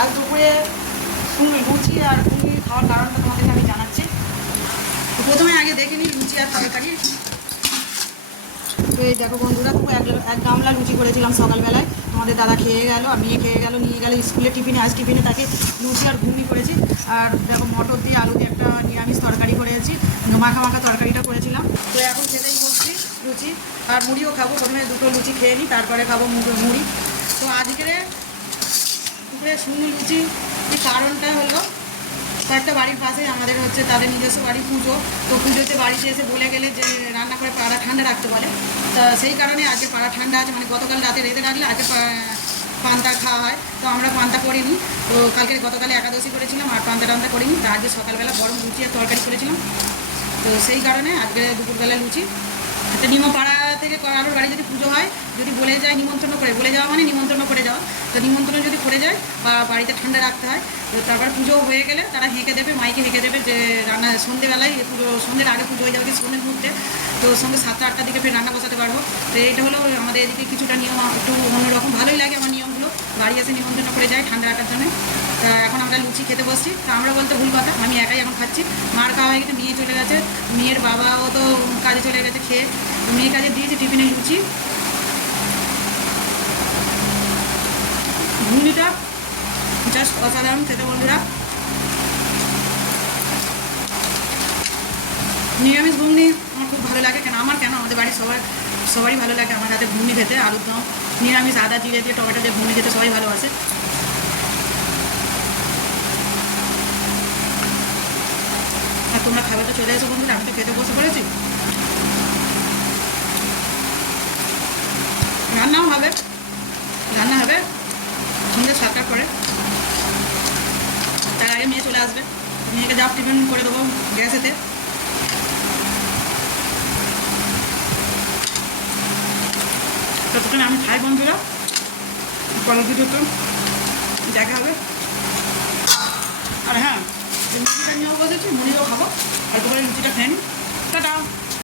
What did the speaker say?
আজ দুপুরে লুচি আর ঘুগনি খাওয়ার কারণটা তোমাদেরকে আমি জানাচ্ছি। তো প্রথমে আগে দেখে নিই লুচি আর তরকারি। তো এই দেখো বন্ধুরা, তো এক গামলা লুচি করেছিলাম সকালবেলায়, তোমাদের দাদা খেয়ে গেল আর মেয়ে খেয়ে গেল, নিয়ে গেল স্কুলে টিফিনে। আজ টিফিনে তাকে লুচি আর ঘুগনি করেছি। আর দেখো মটর দিয়ে আলু দিয়ে একটা নিরামিষ তরকারি করেছি, মাখা মাখা তরকারিটা করেছিলাম। তো এখন খেতেই বসছি লুচি আর মুড়িও খাবো। প্রথমে দুটো লুচি খেয়ে নিই, তারপরে খাবো মুড়ি। তো আজকের দুপুরে শুকনো লুচি কারণটা হলো, কয়েকটা বাড়ির পাশে আমাদের হচ্ছে তাদের নিজস্ব বাড়ি পুজো। তো পুজোতে বাড়িতে এসে বলে গেলে যে রান্না করে পাড়া ঠান্ডা রাখতে বলে। তা সেই কারণে আজকে পাড়া ঠান্ডা আছে, মানে গতকাল রাতে রেঁধে রাখলে আজকে পান্তা খাওয়া হয়। তো আমরা পান্তা করিনি। তো গতকালে একাদশী করেছিলাম আর পান্তা করিনি। তা আজকে সকালবেলা গরম লুচি আর তরকারি করেছিলাম। তো সেই কারণে আজকে দুপুরবেলা লুচি। একটা পাড়া থেকে কারোর বাড়ি যদি পুজো হয়, যদি বলে যায় নিমন্ত্রণ করে, বলে যাওয়া মানে নিমন্ত্রণ করে যাওয়া। তো নিমন্ত্রণ যদি করে যায় বা বাড়িতে ঠান্ডা রাখতে হয়, তো তারপর পুজো হয়ে গেলে তারা হেঁকে দেবে, মাইকে হেঁকে দেবে যে রান্না সন্ধ্যেবেলায় পুজো, সন্ধ্যের আগে পুজো হয়ে যাবে, সন্ধ্যের মুহূর্তে। তো সঙ্গে 7টা-8টার দিকে ফের রান্না বসাতে পারবো। তো এটা হলো আমাদের এদিকে কিছুটা নিয়ম, একটু অন্যরকম, ভালোই লাগে আমার নিয়মগুলো। বাড়ি এসে নিমন্ত্রণ করে যায় ঠান্ডা রাখার জন্য। তা এখন আমরা লুচি খেতে বসছি। তা আমরা বলতে ভুল কথা, আমি একাই এখন খাচ্ছি। মার খাওয়া হয়ে গেছে, মেয়ে চলে গেছে, মেয়ের বাবাও তো কাজে চলে গেছে খেয়ে। তো মেয়ে কাজে দিয়েছি টিফিনে লুচি। ঘুগনিটা জাস্ট অসাধারণ খেতে বন্ধুরা। নিরামিষ ঘুগনি আমার খুব ভালো লাগে। আমাদের বাড়ির সবারই ভালো লাগে আমার হাতে ঘুগনি খেতে, আলুর দম, নিরামিষ আদা জিরে দিয়ে টমেটো দিয়ে ঘুগনি খেতে সবাই ভালোবাসে। আর তোমরা খাবে তো চলে এসো বন্ধুরা, আমি তো খেতে বসে পড়েছি। রান্না হবে সন্ধ্যে 7টার পরে। তার আগে মেয়ে চলে আসবে, মেয়েকে যা টিফিন করে দেবো গ্যাসেতে। ততক্ষণে আমি খাই বন্ধুরা, পরের ভিডিওতে দেখা হবে। আর হ্যাঁ, লুচিটা নিয়েও বসেছি, মুড়িও খাবো। আর দুপুরে লুচিটা খেয়ে নিই। টাটা।